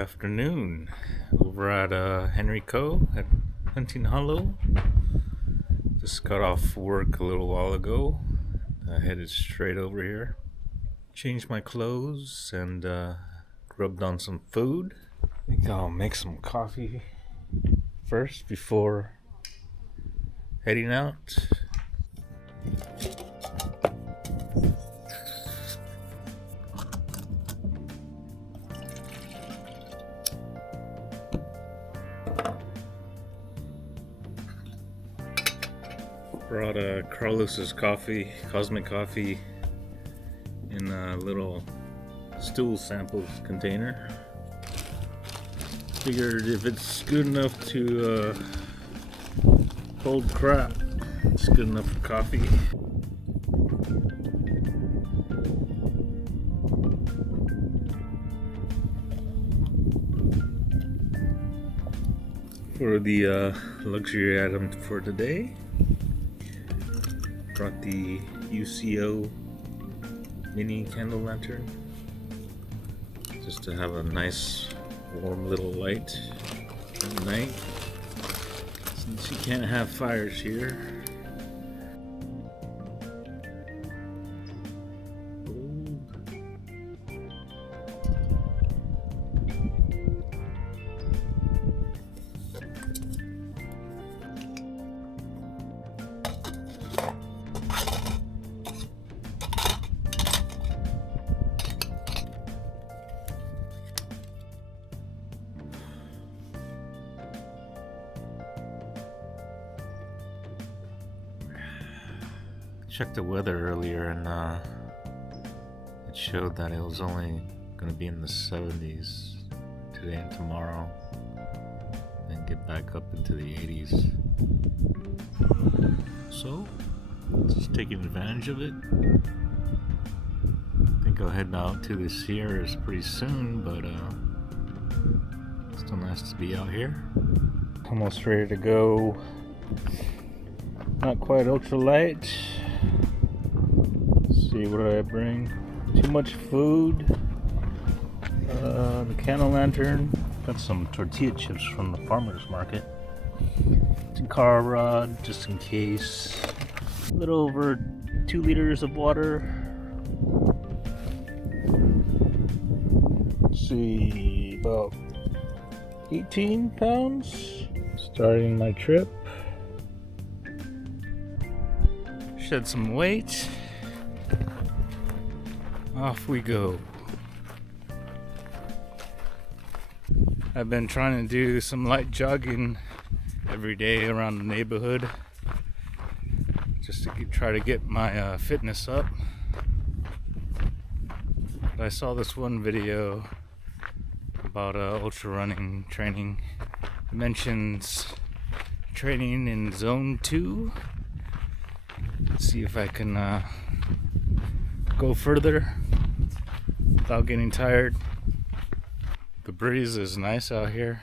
afternoon over at Henry Co. at Hunting Hollow. Just got off work a little while ago. Headed straight over here. Changed my clothes and grubbed on some food. I think I'll make some coffee first before heading out. Brought Carlos's coffee, Cosmic Coffee, in a little stool samples container. Figured if it's good enough to hold crap, it's good enough for coffee. For the luxury item for today, brought the UCO mini candle lantern just to have a nice warm little light at night, since you can't have fires here. Checked the weather earlier and it showed that it was only going to be in the 70s today and tomorrow, then get back up into the 80s. So, just taking advantage of it. I think I'll head out to the Sierras pretty soon, but still nice to be out here. Almost ready to go. Not quite ultralight. See, what did I bring? Too much food. The candle lantern. Got some tortilla chips from the farmer's market. Tenkara rod, just in case. A little over 2 liters of water. Let's see, about 18 pounds. Starting my trip. Shed some weight. Off we go. I've been trying to do some light jogging every day around the neighborhood, just to try to get my fitness up. But I saw this one video about ultra running training. It mentions training in zone 2. Let's see if I can go further without getting tired. The breeze is nice out here.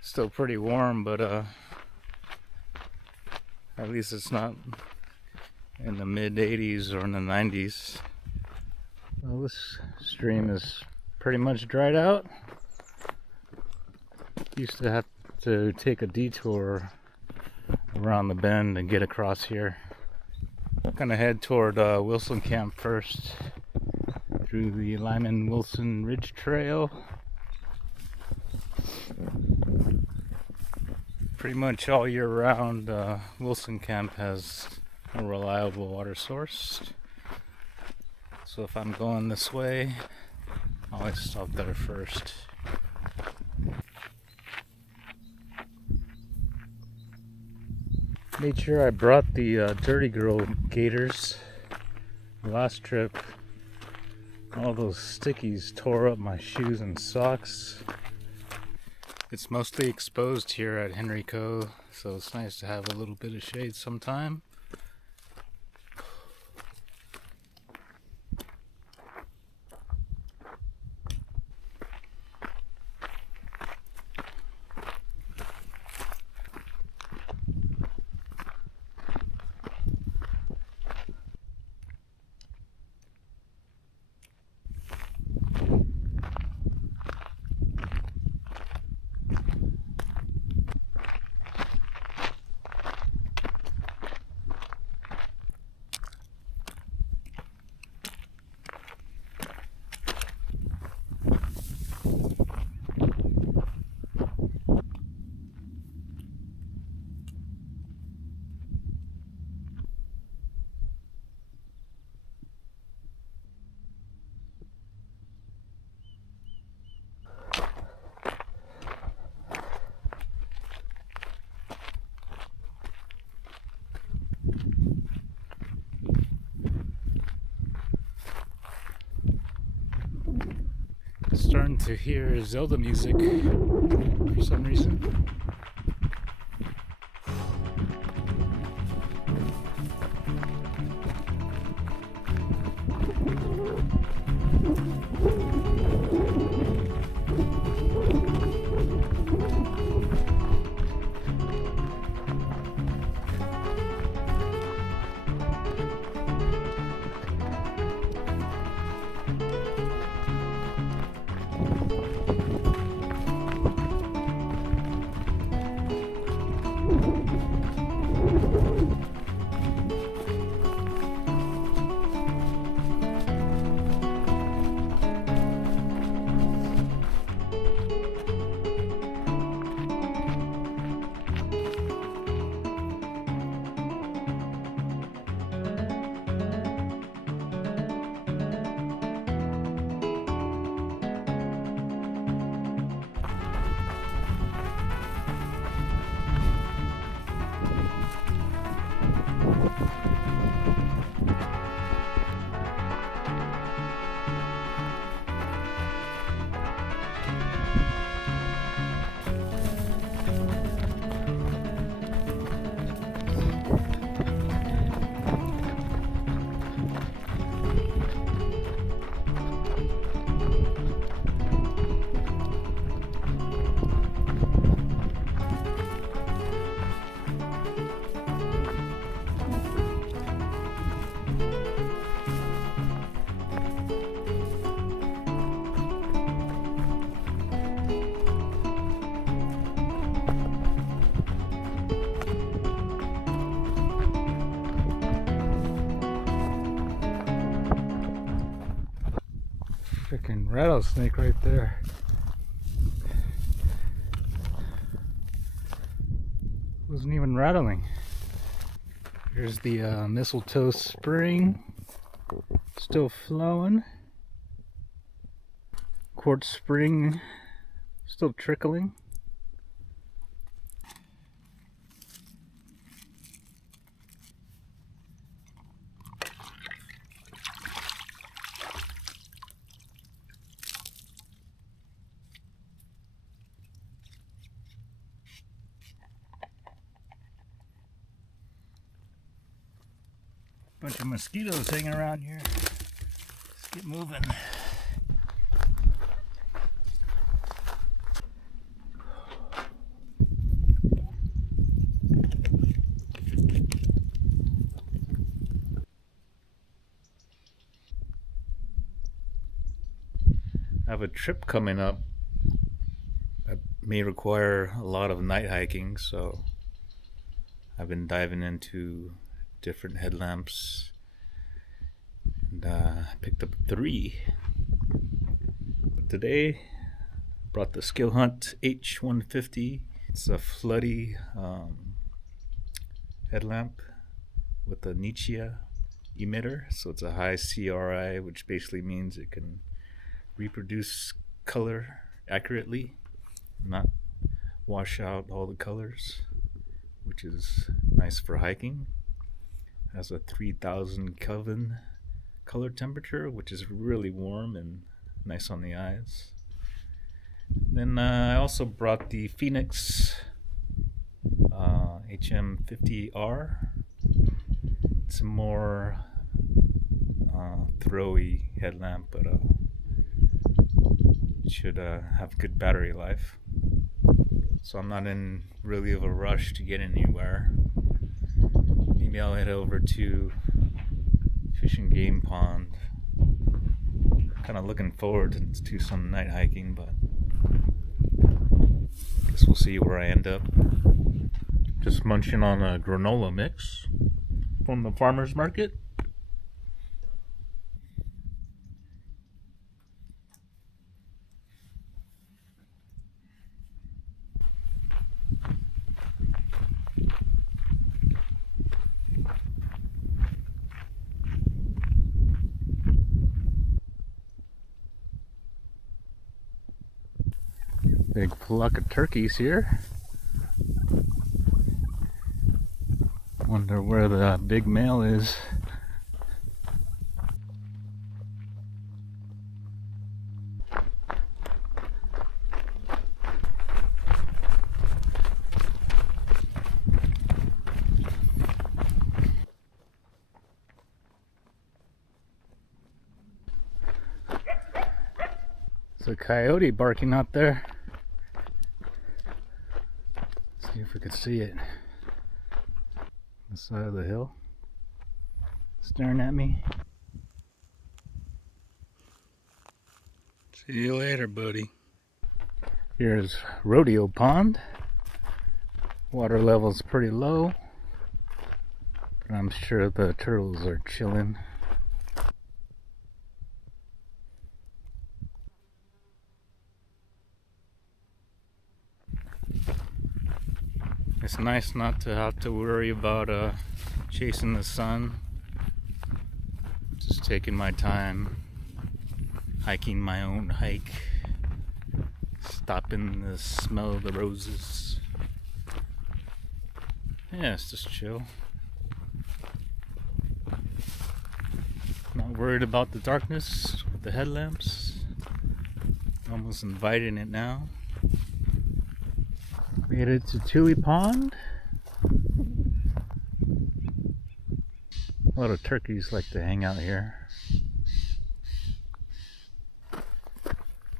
Still pretty warm, but at least it's not in the mid 80s or in the 90s. Well, this stream is pretty much dried out. Used to have to take a detour around the bend and get across here. Gonna head toward Willson Camp first, through the Lyman Willson Ridge Trail. Pretty much all year round, Willson Camp has a reliable water source. So if I'm going this way, I always stop there first. Made sure I brought the Dirty Girl gaiters. Last trip, all those stickies tore up my shoes and socks. It's mostly exposed here at Henry Co., so it's nice to have a little bit of shade sometime. starting to hear Zelda music for some reason. Freaking rattlesnake right there. Wasn't even rattling. Here's the mistletoe spring, still flowing. Quartz spring, still trickling. Bunch of mosquitoes hanging around here. Let's get moving. I have a trip coming up that may require a lot of night hiking, so I've been diving into different headlamps, and I picked up 3. But today, brought the Skill Hunt H150. It's a floody headlamp with a Nichia emitter, so it's a high CRI, which basically means it can reproduce color accurately, not wash out all the colors, which is nice for hiking. Has a 3000 Kelvin color temperature, which is really warm and nice on the eyes. Then I also brought the Phoenix HM50R. It's a more throwy headlamp, but it should have good battery life. So I'm not in really of a rush to get anywhere. Maybe I'll head over to Fish and Game Pond. Kind of looking forward to some night hiking, but guess we'll see where I end up. Just munching on a granola mix from the farmer's market. Big flock of turkeys here. Wonder where the big male is. There's a coyote barking out there. Let's see if we could see it. On the side of the hill. Staring at me. See you later, buddy. Here's Rodeo Pond. Water level's pretty low, but I'm sure the turtles are chilling. It's nice not to have to worry about chasing the sun. Just taking my time, hiking my own hike, stopping to smell the roses. Yeah, it's just chill. Not worried about the darkness with the headlamps. Almost inviting it now. Made it to Tule Pond. A lot of turkeys like to hang out here.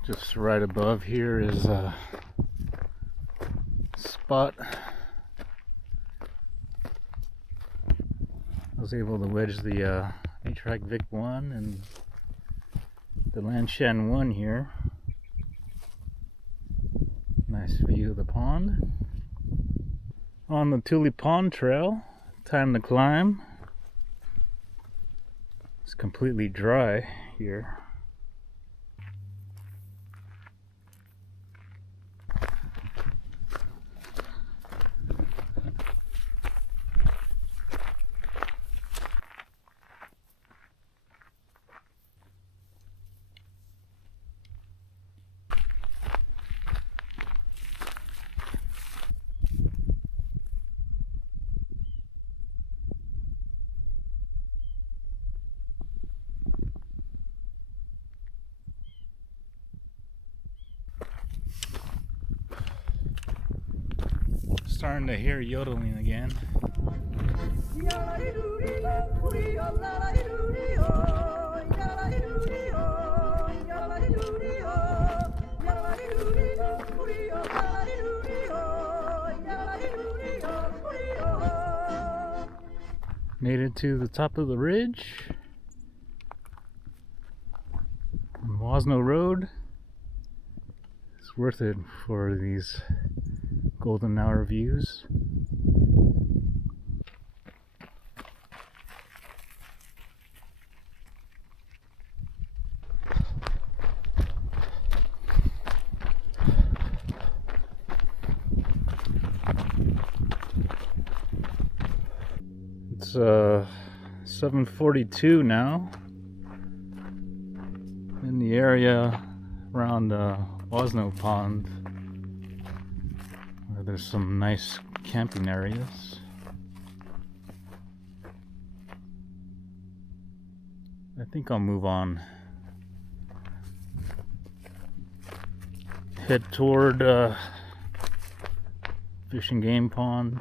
Just right above here is a spot. I was able to wedge the A-Track Vic 1 and the Lanshan 1 here. Nice view of the pond. On the Tule Pond Trail, time to climb. It's completely dry here. Starting to hear yodeling again. Made it to the top of the ridge on Wasno Road. It's worth it for these golden hour views. It's 7:42 now. In the area around Wasno Pond, where there's some nice camping areas. I think I'll move on. Head toward Fish and Game Pond.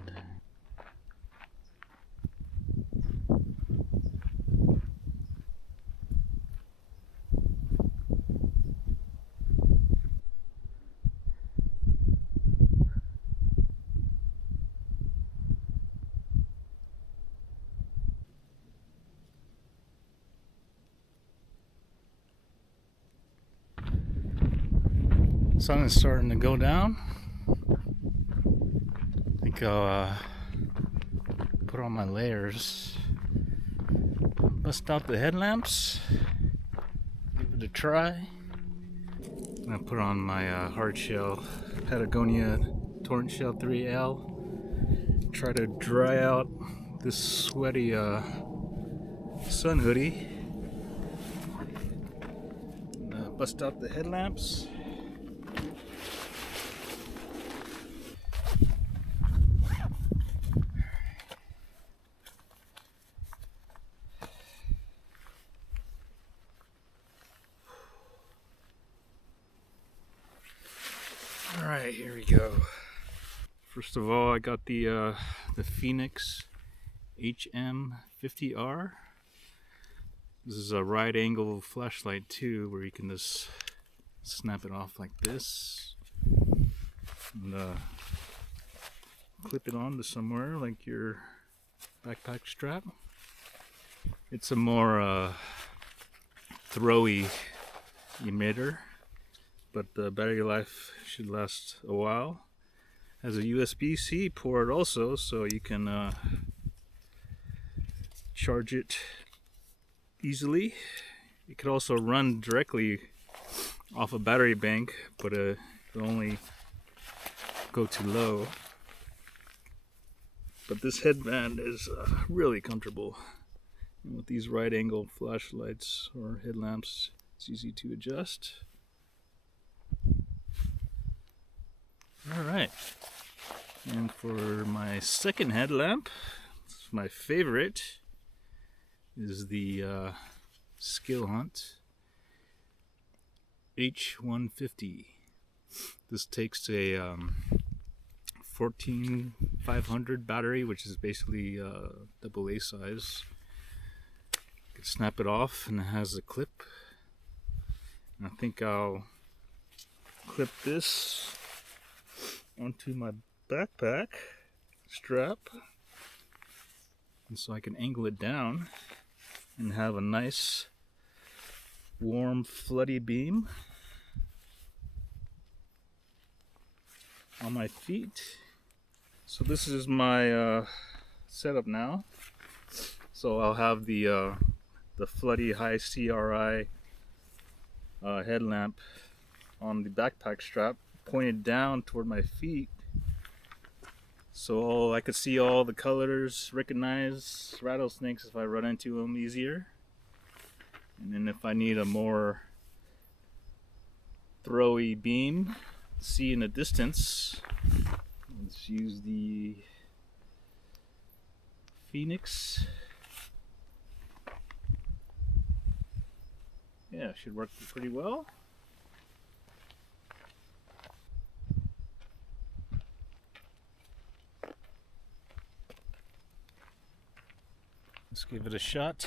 Sun is starting to go down. I think I'll put on my layers, bust out the headlamps, give it a try. I'm gonna put on my hard shell Patagonia Torrent Shell 3L. Try to dry out this sweaty sun hoodie. Bust out the headlamps. Alright, here we go. First of all, I got the Phoenix HM50R. This is a right angle flashlight too, where you can just snap it off like this and clip it onto somewhere like your backpack strap. It's a more throwy emitter, but the battery life should last a while. Has a USB-C port also, so you can charge it easily. It could also run directly off a battery bank, but it will only go too low. But this headband is really comfortable. And with these right angle flashlights or headlamps, it's easy to adjust. Alright, and for my second headlamp, my favorite is the Skill Hunt H150. This takes a 14500 battery, which is basically AA size. You can snap it off, and it has a clip. And I think I'll clip this onto my backpack strap, and so I can angle it down and have a nice warm floody beam on my feet. So this is my setup now. So I'll have the floody high CRI headlamp on the backpack strap, pointed down toward my feet, so I could see all the colors, recognize rattlesnakes if I run into them easier. And then if I need a more throwy beam, see in the distance, let's use the Phoenix. Yeah, should work pretty well. Let's give it a shot.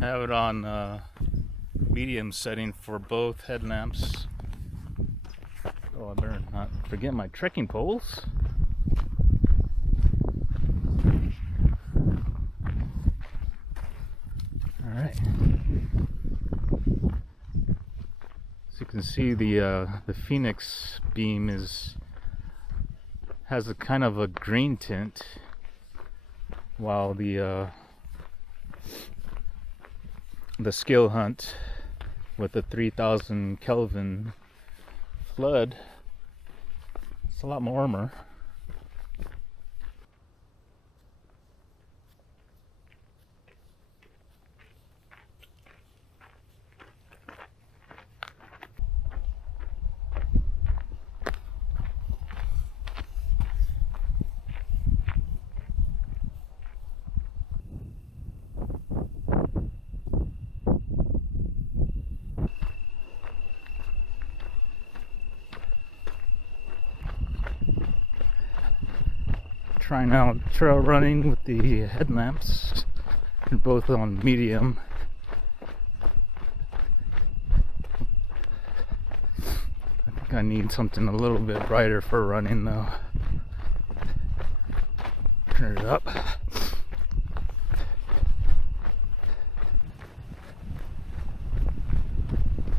I have it on medium setting for both headlamps. Oh, I better not forget my trekking poles. Alright. As you can see, the Phoenix beam has a kind of a green tint, while the Skill Hunt with the 3000 Kelvin flood, it's a lot warmer. Trying out trail running with the headlamps. They're both on medium. I think I need something a little bit brighter for running though. Turn it up.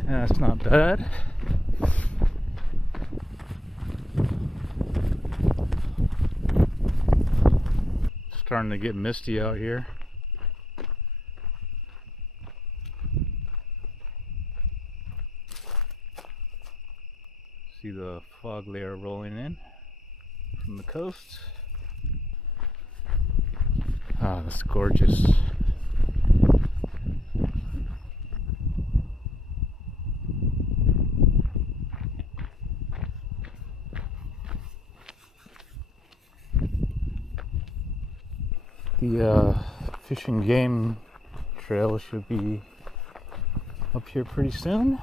Yeah, that's not bad. Starting to get misty out here. See the fog layer rolling in from the coast. Ah, that's gorgeous. The Fish and Game trail should be up here pretty soon.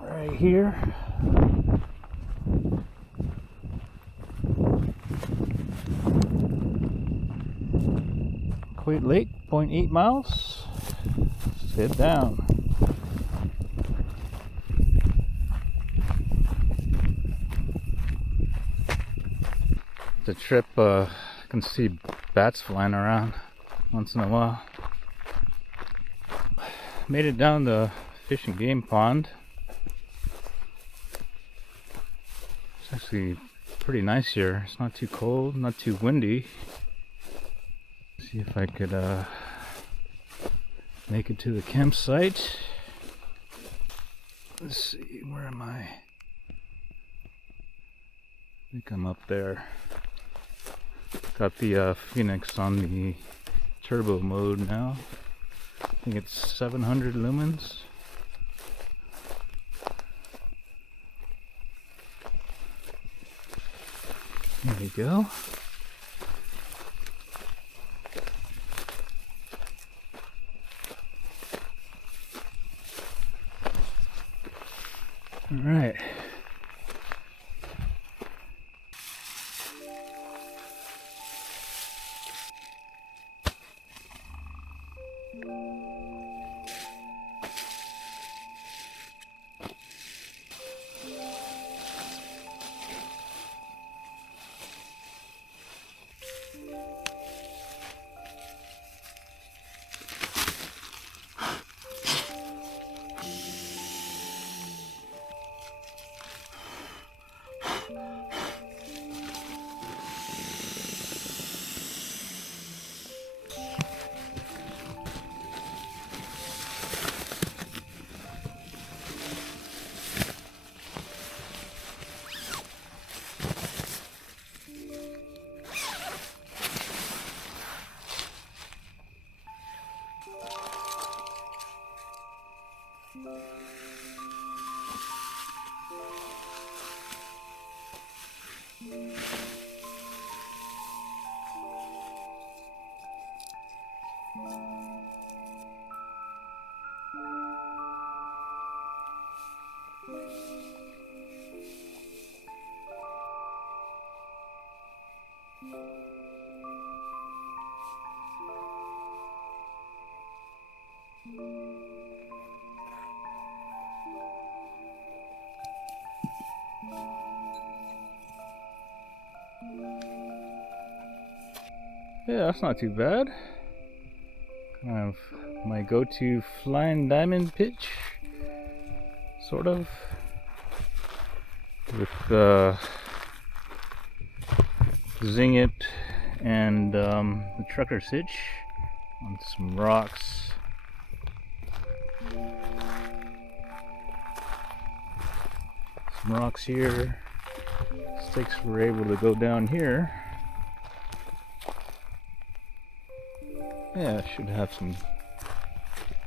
Right here. Coit Lake, 0.8 miles. head down. The trip, I can see bats flying around once in a while. Made it down the fish and game pond. It's actually pretty nice here. It's not too cold, not too windy. See if I could make it to the campsite. Let's see, where am I? I think I'm up there. Got the Phoenix on the turbo mode now. I think it's 700 lumens. There you go. All right. Yeah, that's not too bad. Kind of my go-to flying diamond pitch, sort of, with Zing It and the trucker sitch on some rocks. Some rocks here. Sticks were able to go down here. Yeah, should have some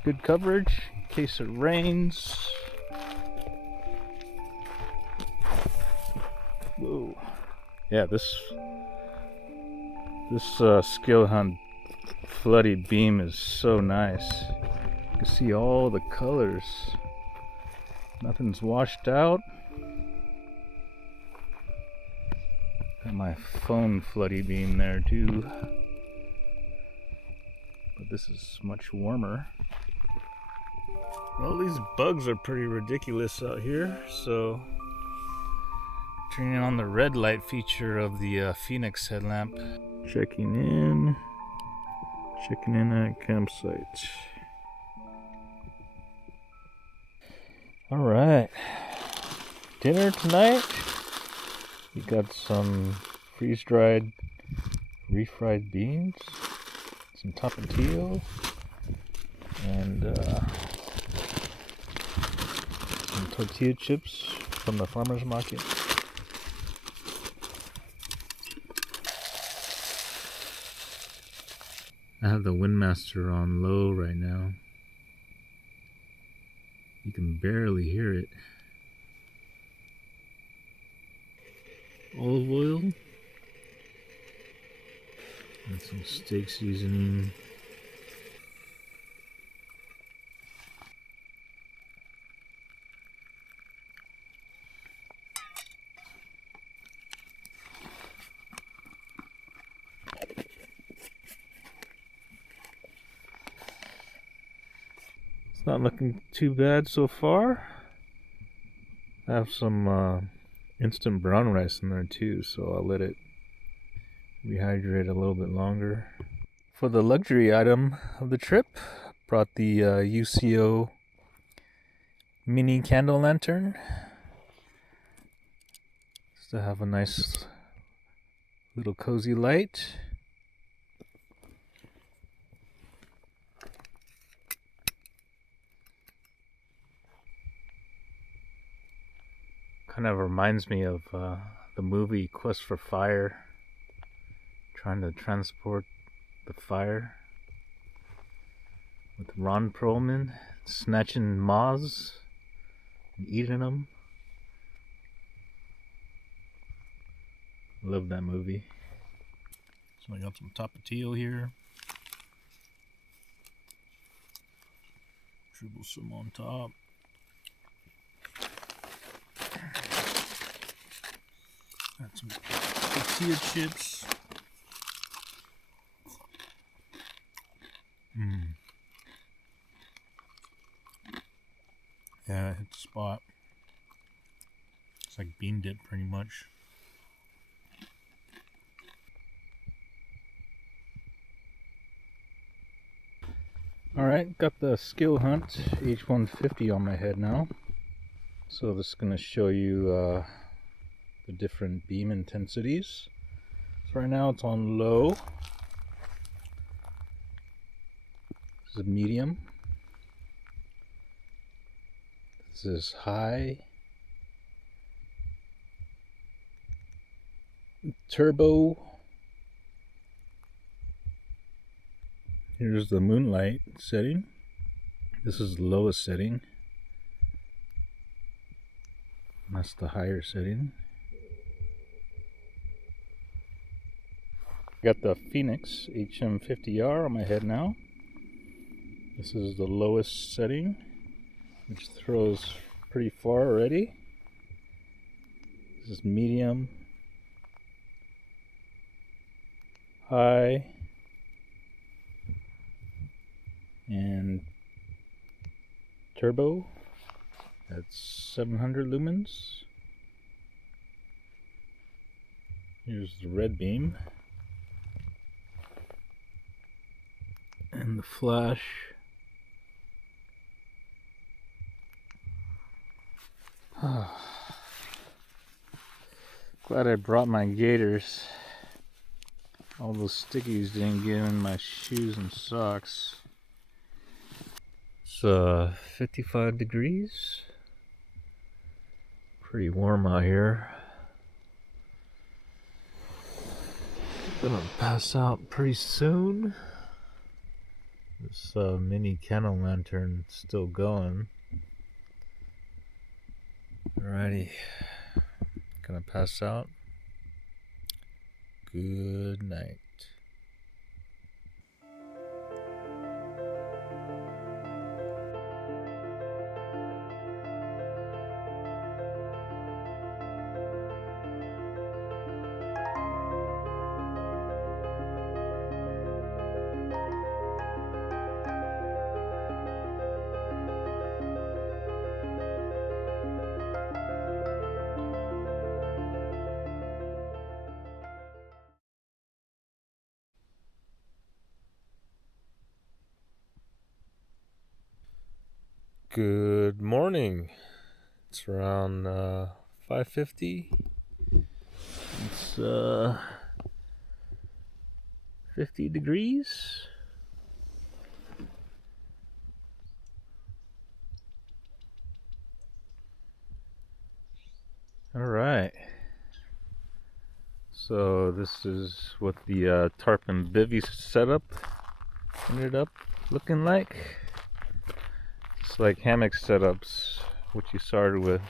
good coverage in case it rains. Whoa. Yeah, this skill hunt flooded beam is so nice. You can see all the colors. Nothing's washed out. Got my phone floody beam there too. But this is much warmer. Well, these bugs are pretty ridiculous out here, so turning on the red light feature of the Phoenix headlamp. Checking in at campsite. All right, dinner tonight. We got some freeze-dried, refried beans, some tapatio, and some tortilla chips from the farmer's market. I have the Windmaster on low right now. You can barely hear it. Olive oil and some steak seasoning. Not looking too bad so far. I have some instant brown rice in there too, so I'll let it rehydrate a little bit longer. For the luxury item of the trip, brought the UCO mini candle lantern. Just to have a nice little cozy light. Kind of reminds me of the movie Quest for Fire, trying to transport the fire with Ron Perlman snatching moths and eating them. Love that movie. So I got some tapatio here. Dribble some on top. Got some tortilla chips. Yeah, it hit the spot. It's like bean dip pretty much. Alright, got the Skill Hunt H150 on my head now. So this is going to show you the different beam intensities. So right now it's on low. This is medium. This is high. Turbo. Here's the moonlight setting. This is the lowest setting. That's the higher setting. Got the Phoenix HM50R on my head now. This is the lowest setting, which throws pretty far already. This is medium, high, and turbo. That's 700 lumens. Here's the red beam. And the flash. Glad I brought my gaiters. All those stickies didn't get in my shoes and socks. It's 55 degrees. Pretty warm out here. Gonna pass out pretty soon. This mini candle lantern still going. Alrighty, gonna pass out. Good night. Good morning. It's around 5:50. It's 50 degrees. All right. So this is what the tarp and bivvy setup ended up looking like. It's like hammock setups, what you started with.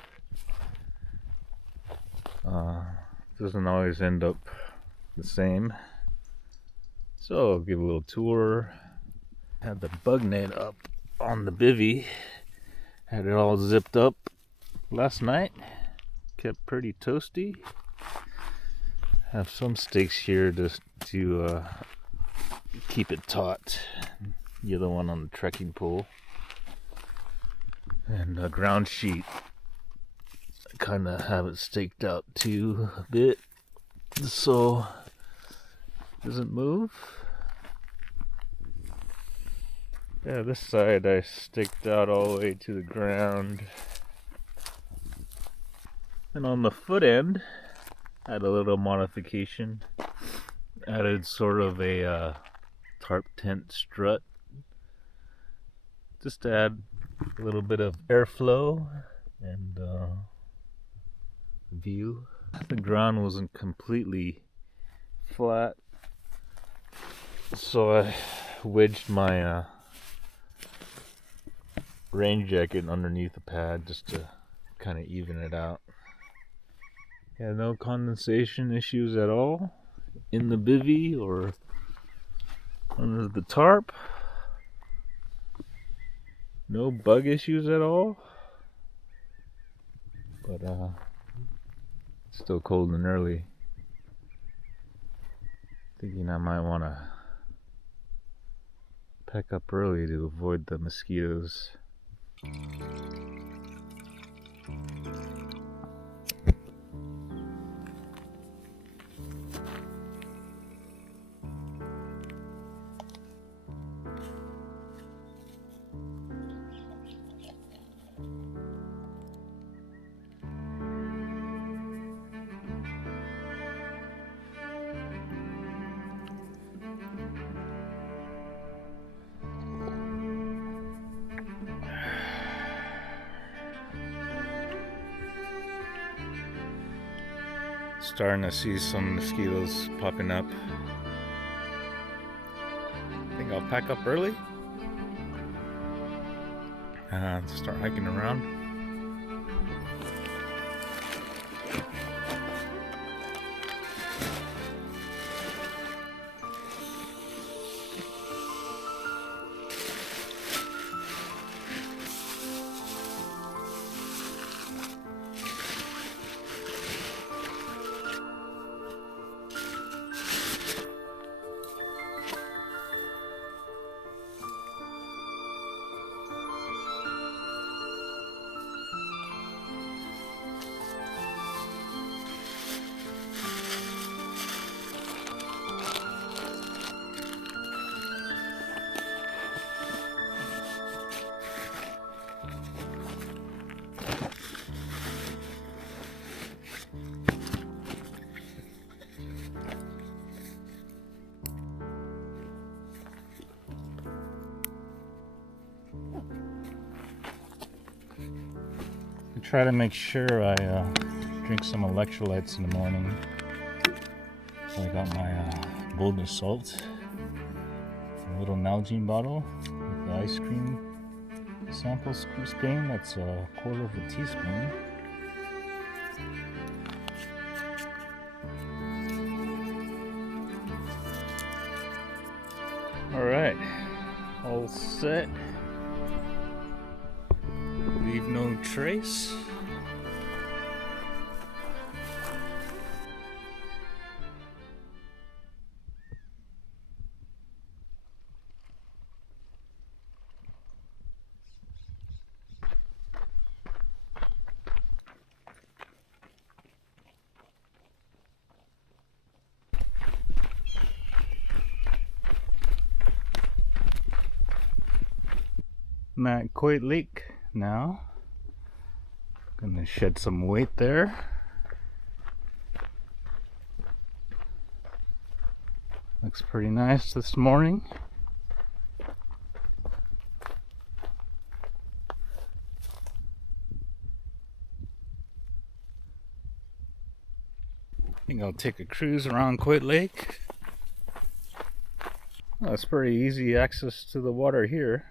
Doesn't always end up the same. So I'll give a little tour. Had the bug net up on the bivvy. Had it all zipped up last night. Kept pretty toasty. Have some stakes here just to keep it taut. The other one on the trekking pole. And a ground sheet. I kind of have it staked out too a bit so it doesn't move. Yeah, this side I staked out all the way to the ground. And on the foot end, I had a little modification. Added sort of a tarp tent strut. Just to add a little bit of airflow and view. The ground wasn't completely flat, so I wedged my rain jacket underneath the pad just to kind of even it out. Yeah, no condensation issues at all in the bivvy or under the tarp. No bug issues at all. But still cold and early. Thinking I might want to pack up early to avoid the mosquitoes. Starting to see some mosquitoes popping up. I think I'll pack up early and start hiking around. Try to make sure I drink some electrolytes in the morning. So I got my Boulder Salt, a little Nalgene bottle with the ice cream sample spoon. That's a quarter of a teaspoon. Alright, all set. Leave no trace. I'm at Coit Lake now. Gonna shed some weight there. Looks pretty nice this morning. I think I'll take a cruise around Coit Lake. Well, it's pretty easy access to the water here.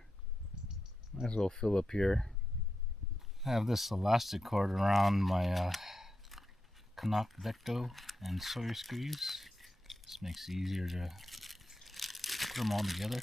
Might as well fill up here. I have this elastic cord around my Canuck Vecto and Sawyer screws. This makes it easier to put them all together.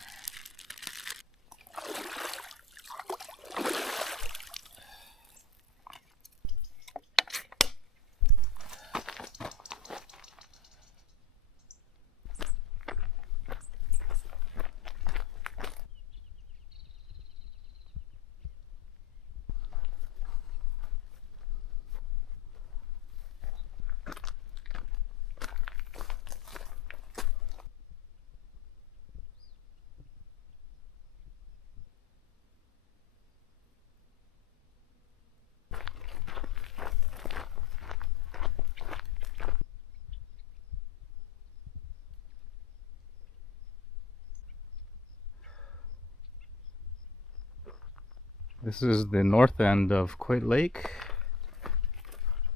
This is the north end of Coit Lake.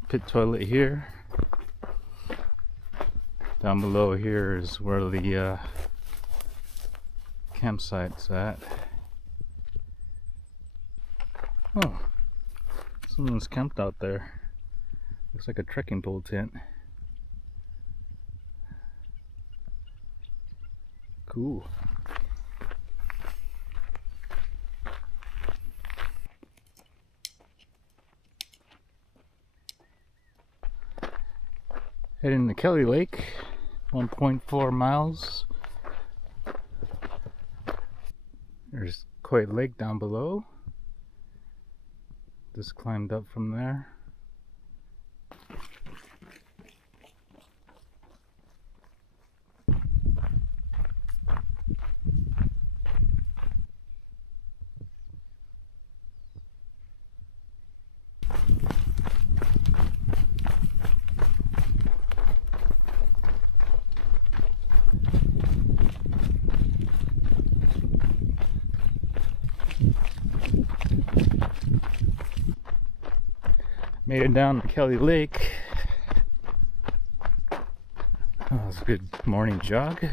Pit toilet here. Down below here is where the campsite's at. Oh, someone's camped out there. Looks like a trekking pole tent. Cool. Heading to Kelly Lake, 1.4 miles. There's Coit Lake down below. Just climbed up from there. Made it down to Kelly Lake. That was a good morning jog.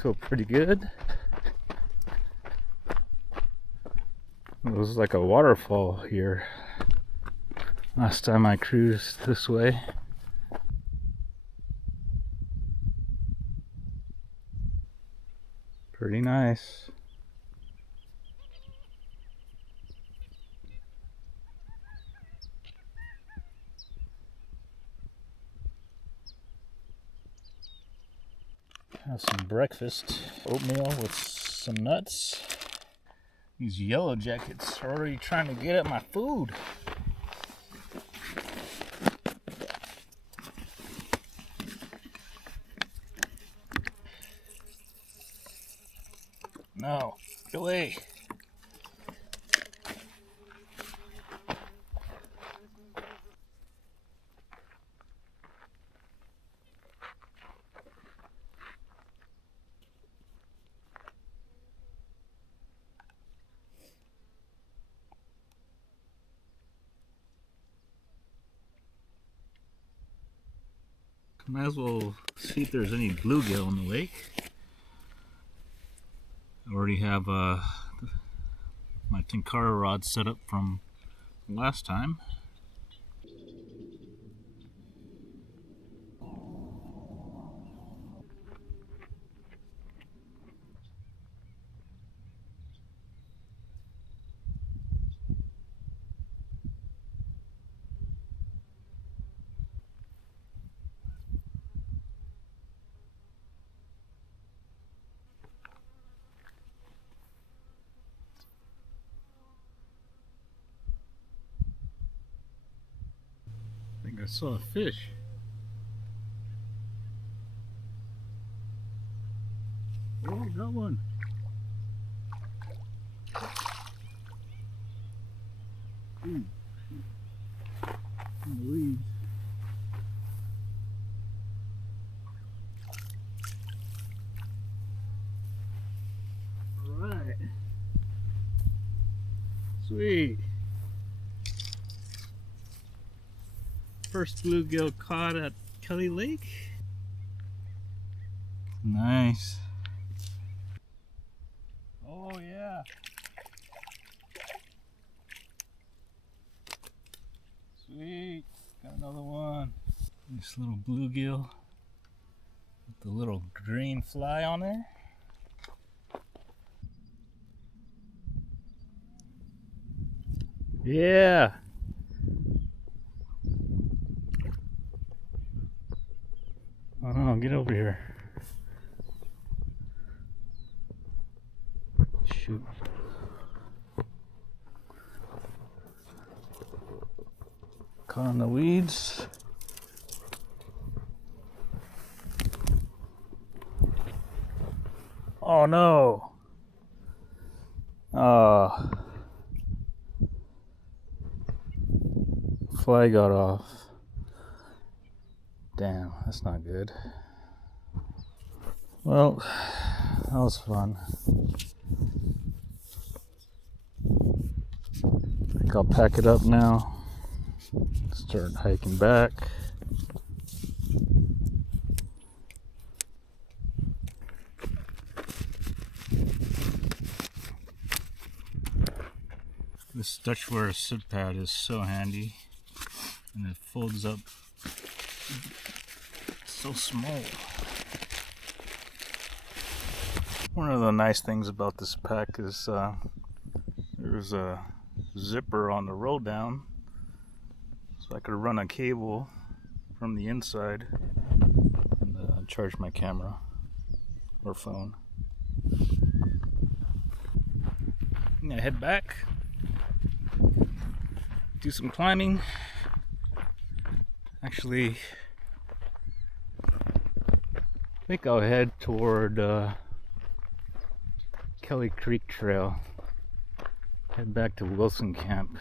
Feel pretty good. It was like a waterfall here last time I cruised this way. Pretty nice. Have some breakfast, oatmeal with some nuts. These yellow jackets are already trying to get at my food. No, get away. Might as well see if there's any bluegill in the lake. I already have my tenkara rod set up from last time. I think I saw a fish. Oh, got one. In the weeds. All right. Sweet. First bluegill caught at Kelly Lake. Nice. Oh yeah. Sweet. Got another one. Nice little bluegill with the little green fly on there. Yeah. Oh no, get over here. Shoot. Caught in the weeds. Oh no. Fly got off. Damn, that's not good. Well, that was fun. think I'll pack it up now. Start hiking back. This Dutchware sit pad is so handy, and it folds up so small. One of the nice things about this pack is there's a zipper on the roll down, so I could run a cable from the inside and charge my camera or phone. I'm gonna head back, do some climbing. Actually, I think I'll head toward Kelly Creek Trail. Head back to Willson Camp.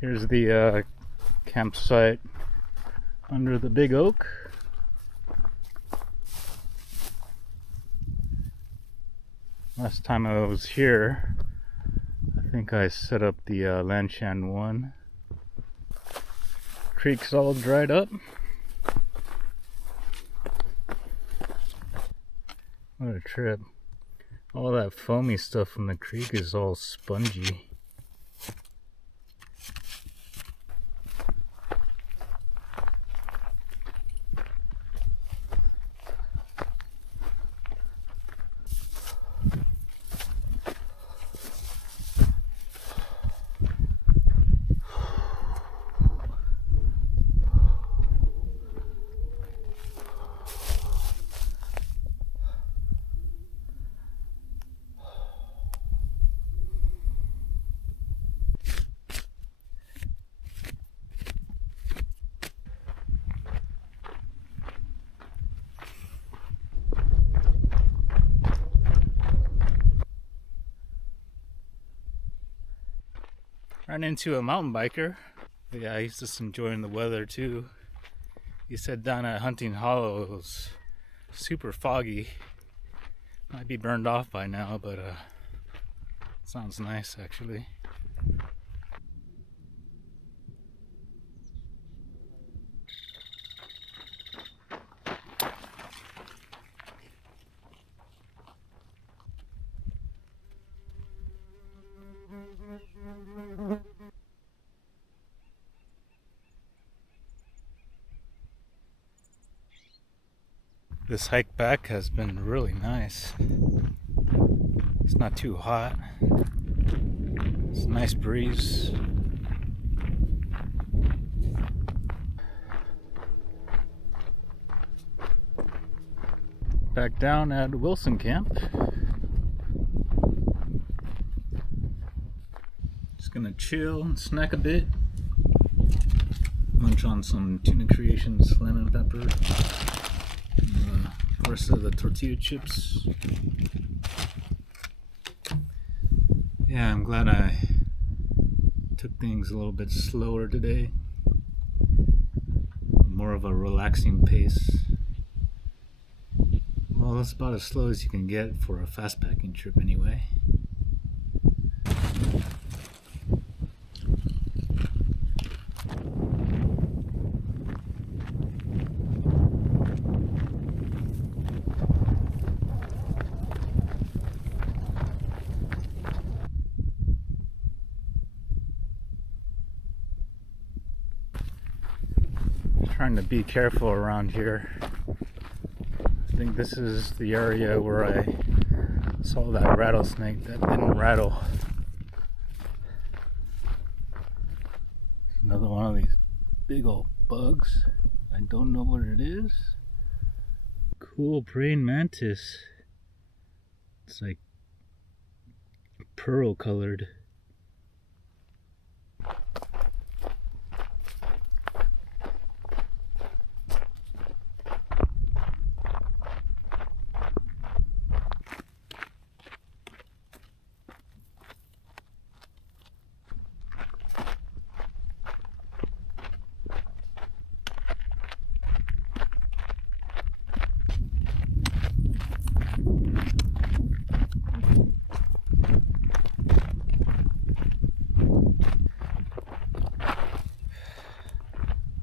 Here's the campsite under the big oak. Last time I was here, I think I set up the Lanshan 1. Creek's all dried up. What a trip. All that foamy stuff from the creek is all spongy. Ran into a mountain biker. Yeah, he's just enjoying the weather too. He said down at Hunting Hollow it was super foggy. Might be burned off by now, but sounds nice actually. This hike back has been really nice. It's not too hot. It's a nice breeze. Back down at Willson Camp. Just gonna chill and snack a bit. Munch on some Tuna Creations lemon pepper. The rest of the tortilla chips. Yeah, I'm glad I took things a little bit slower today. More of a relaxing pace. Well, that's about as slow as you can get for a fastpacking trip anyway. Trying to be careful around here. I think this is the area where I saw that rattlesnake that didn't rattle. Another one of these big old bugs. I don't know what it is. Cool praying mantis. It's like pearl colored.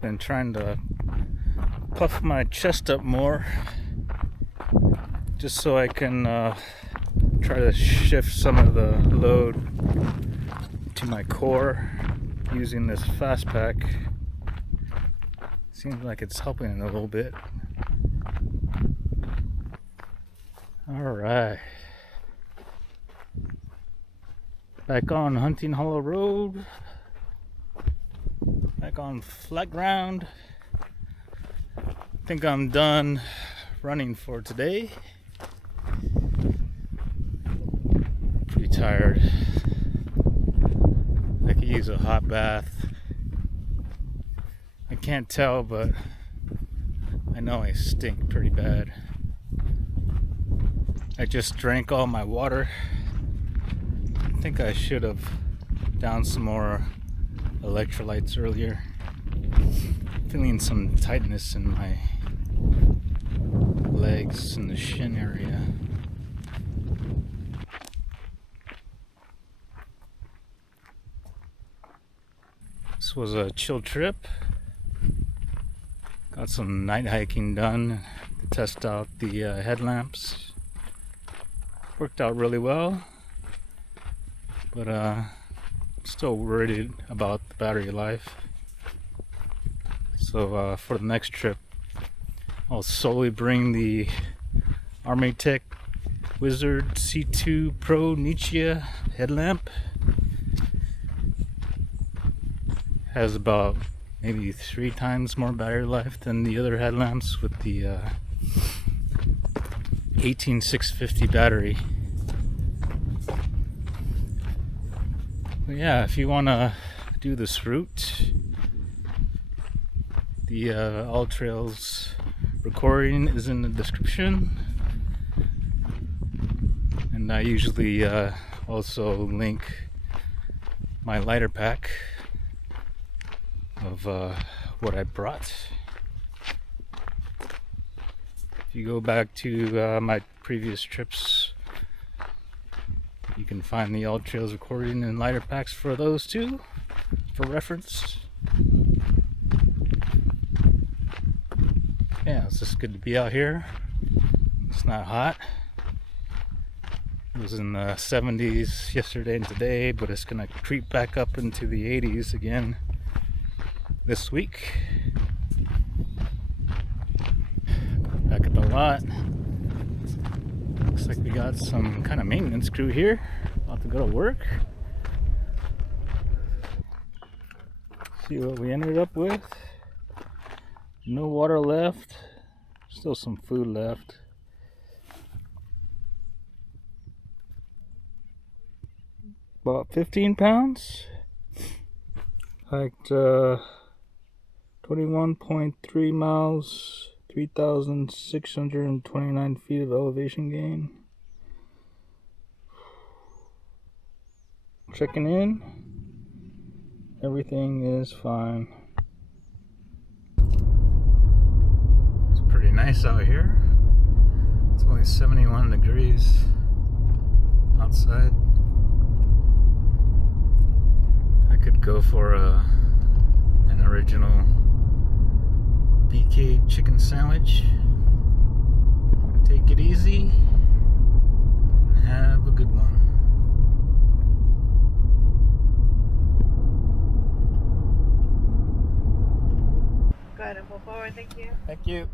Been trying to puff my chest up more just so I can try to shift some of the load to my core using this Fastpack. Seems like it's helping a little bit. Alright. Back on Hunting Hollow Road. Back on flat ground. I think I'm done running for today. Pretty tired. I could use a hot bath. I can't tell, but I know I stink pretty bad. I just drank all my water. I think I should have downed some more electrolytes earlier. Feeling some tightness in my legs and the shin area. This was a chill trip. Got some night hiking done to test out the headlamps. Worked out really well, but still worried about the battery life. So for the next trip, I'll solely bring the Armitech Wizard C2 Pro Nietzsche headlamp. Has about maybe 3 times more battery life than the other headlamps with the 18650 battery. But yeah, if you want to do this route, the AllTrails Recording is in the description, and I usually also link my lighter pack of what I brought. If you go back to my previous trips, you can find the AllTrails Recording and lighter packs for those too, for reference. Yeah, it's just good to be out here. It's not hot. It was in the 70s yesterday and today, but it's gonna creep back up into the 80s again this week. Back at the lot. Looks like we got some kind of maintenance crew here. About to go to work. See what we ended up with. No water left. Still some food left. About 15 pounds. Hiked 21.3 miles, 3,629 feet of elevation gain. Checking in. Everything is fine. It's pretty nice out here. It's only 71 degrees outside. I could go for an original BK chicken sandwich. Take it easy and have a good one. Go ahead and pull forward, thank you. Thank you.